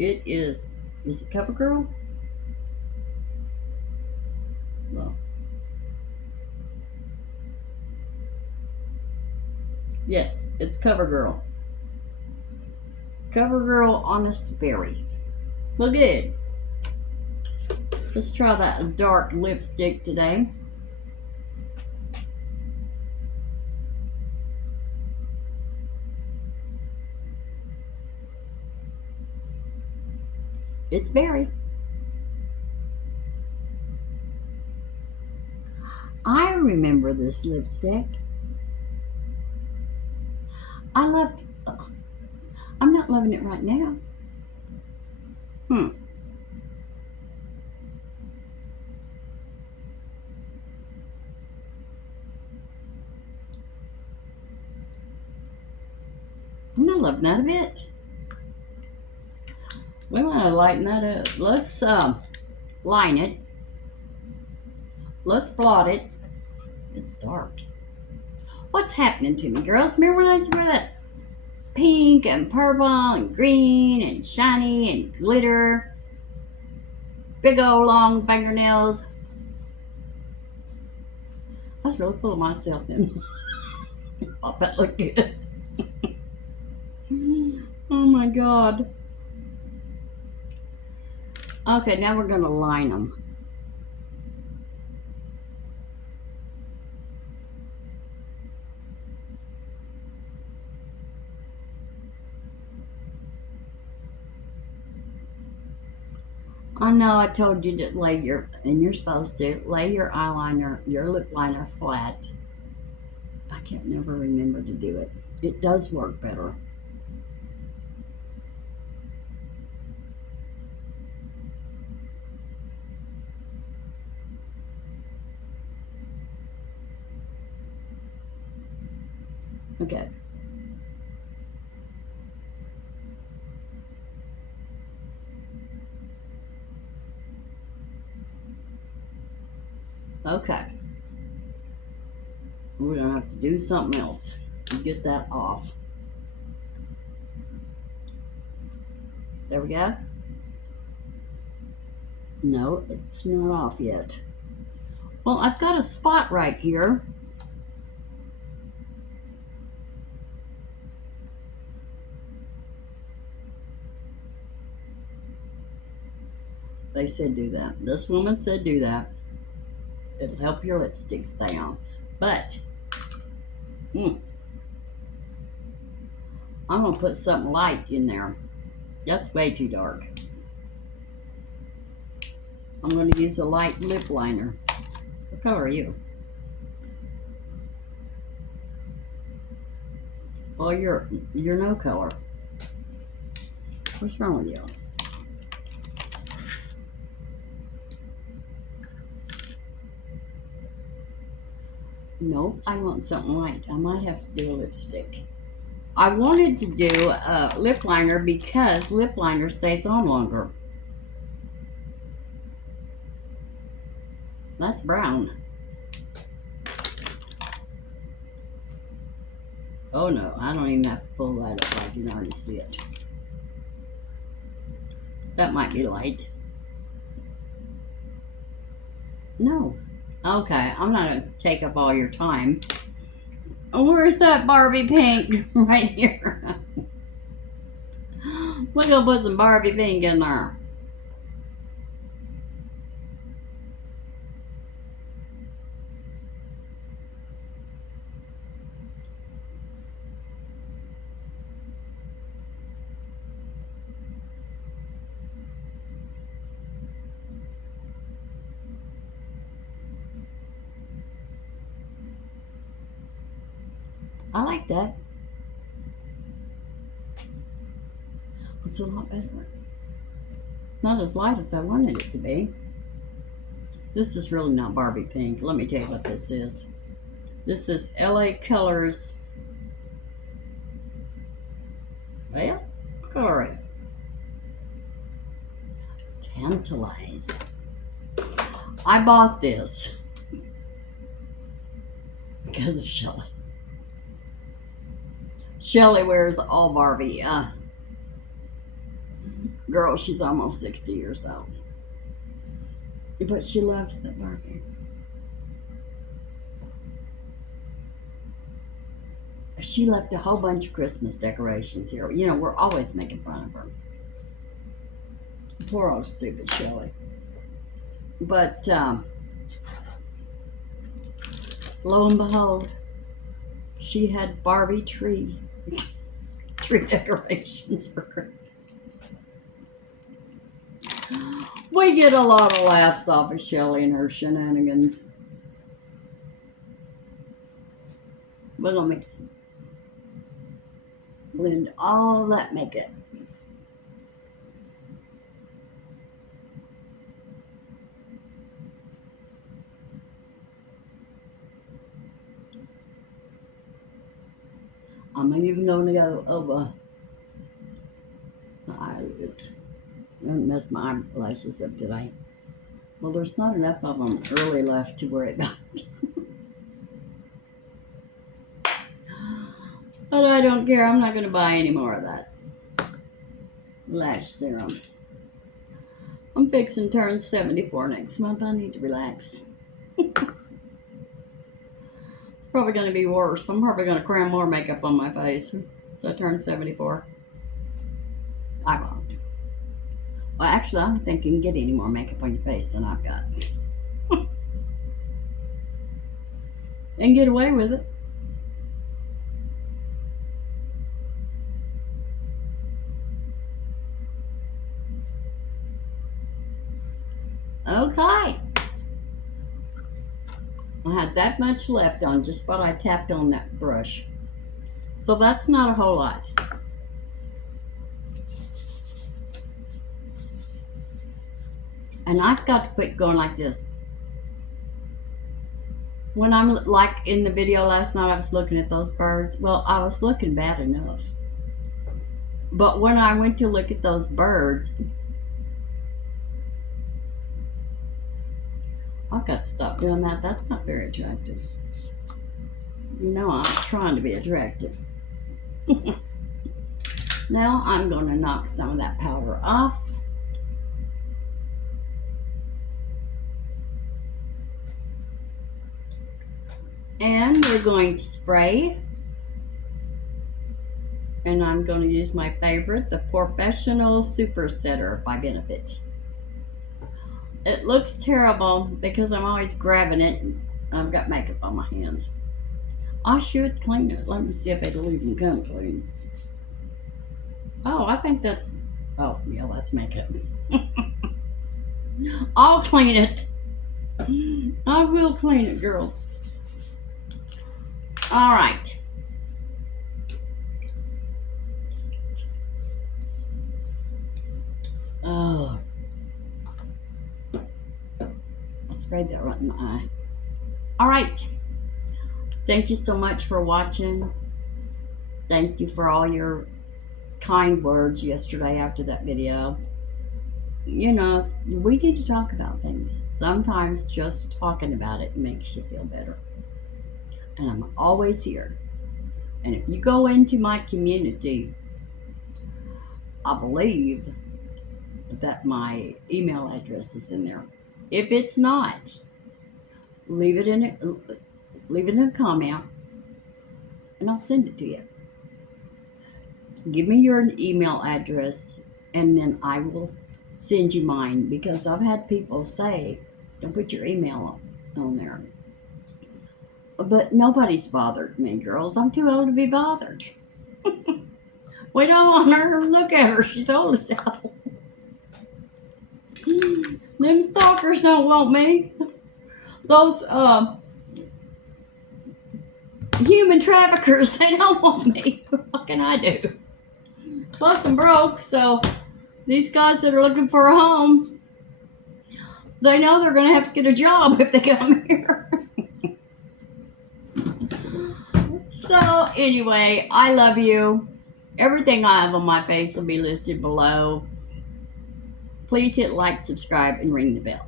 It is it Covergirl? Well, yes, it's Covergirl. Covergirl Honest Berry. Look good. Let's try that dark lipstick today. It's berry. I remember this lipstick. I loved. I'm not loving it right now. I'm not loving that a bit. We want to lighten that up. Let's line it. Let's blot it. It's dark. What's happening to me, girls? Remember when I used to wear that pink and purple and green and shiny and glitter? Big old long fingernails. I was really full of myself then. I thought that looked good. Oh my God. Okay, now we're going to line them. I know I told you to lay your, and you're supposed to, lay your eyeliner, your lip liner flat. I can't never remember to do it. It does work better. Okay. Okay. We're going to have to do something else to get that off. There we go. No, it's not off yet. Well, I've got a spot right here. They said do that. This woman said do that. It'll help your lipstick stay on. But I'm going to put something light in there. That's way too dark. I'm going to use a light lip liner. What color are you? Well, you're no color. What's wrong with you? Nope, I want something light. I might have to do a lipstick. I wanted to do a lip liner because lip liner stays on longer. That's brown. Oh no, I don't even have to pull that up. I can already see it. That might be light. No. Okay, I'm not going to take up all your time. Where's that Barbie pink? Right here. We're going to put some Barbie pink in there. I like that. It's a lot better. It's not as light as I wanted it to be. This is really not Barbie pink. Let me tell you what this is. This is LA Colors. Well, color it. Tantalize. I bought this because of Shelly. Shelly wears all Barbie. Girl, she's almost 60 years old. But she loves the Barbie. She left a whole bunch of Christmas decorations here. You know, we're always making fun of her. Poor old stupid Shelly. But lo and behold, she had Barbie tree decorations for Christmas. We get a lot of laughs off of Shelly and her shenanigans. We're gonna blend all that makeup. I'm even going to go over the eyelids. I haven't messed my eyelashes up today. Well, there's not enough of them early left to worry about. But I don't care. I'm not going to buy any more of that Lash serum. I'm fixing to turn 74 next month. I need to relax. Probably going to be worse. I'm probably going to cram more makeup on my face so I turn 74. I won't. Well, actually, I don't think you can get any more makeup on your face than I've got. And get away with it. Okay. I had that much left on just what I tapped on that brush. So that's not a whole lot. And I've got to quit going like this. When I'm like in the video last night, I was looking at those birds. Well, I was looking bad enough. But when I went to look at those birds, I've got to stop doing that. That's not very attractive. You know, I'm trying to be attractive. Now I'm going to knock some of that powder off. And we're going to spray. And I'm going to use my favorite, the Professional Super Setter by Benefit. It looks terrible because I'm always grabbing it and I've got makeup on my hands. I should clean it. Let me see if it'll even come clean. Oh, I think that's... Oh, yeah, that's makeup. I'll clean it. I will clean it, girls. All right. Oh. I sprayed that right in my eye. All right. Thank you so much for watching. Thank you for all your kind words yesterday after that video. You know, we need to talk about things. Sometimes just talking about it makes you feel better. And I'm always here. And if you go into my community, I believe that my email address is in there. If it's not, leave it in a comment and I'll send it to you. Give me your email address and then I will send you mine, because I've had people say, don't put your email on there. But nobody's bothered me, girls. I'm too old to be bothered. We don't want her to look at her. She's old as hell. Them stalkers don't want me. Those, you human traffickers. They don't want me. What can I do? Plus, I'm broke, so these guys that are looking for a home, they know they're going to have to get a job if they come here. So, anyway, I love you. Everything I have on my face will be listed below. Please hit like, subscribe, and ring the bell.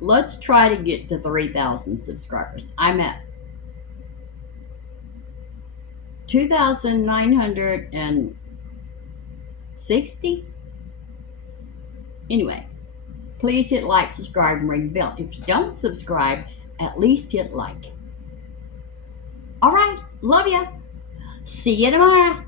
Let's try to get to 3,000 subscribers. I'm at 2,960. Anyway, please hit like, subscribe, and ring the bell. If you don't subscribe, at least hit like. All right, love ya. See you tomorrow.